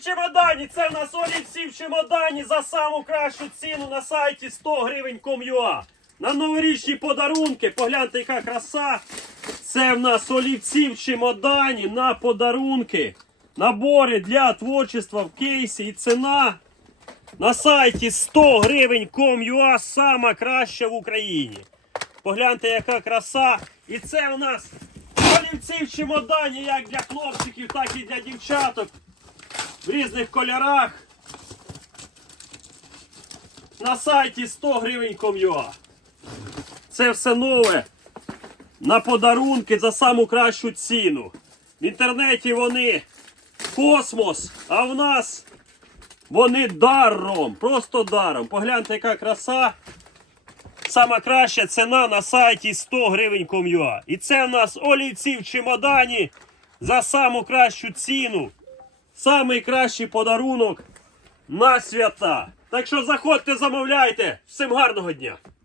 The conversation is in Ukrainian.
в чемодані. Це в нас олівці в чемодані за саму кращу ціну на сайті 100 гривень com.ua. На новорічні подарунки. Погляньте, яка краса. Це в нас олівці в чемодані на подарунки. Набори для творчества в кейсі і ціна на сайті 100 гривень com.ua сама краща в Україні. Погляньте, яка краса. І це у нас олівці в чемодані, як для хлопчиків, так і для дівчаток. В різних кольорах. На сайті 100 гривень com.ua. Це все нове. На подарунки за саму кращу ціну. В інтернеті вони космос, а в нас вони даром. Просто даром. Погляньте, яка краса. Сама краща ціна на сайті 100 гривень com.ua. І це в нас олівці в чемодані за саму кращу ціну. Самий кращий подарунок на свята. Так що заходьте, замовляйте. Всім гарного дня!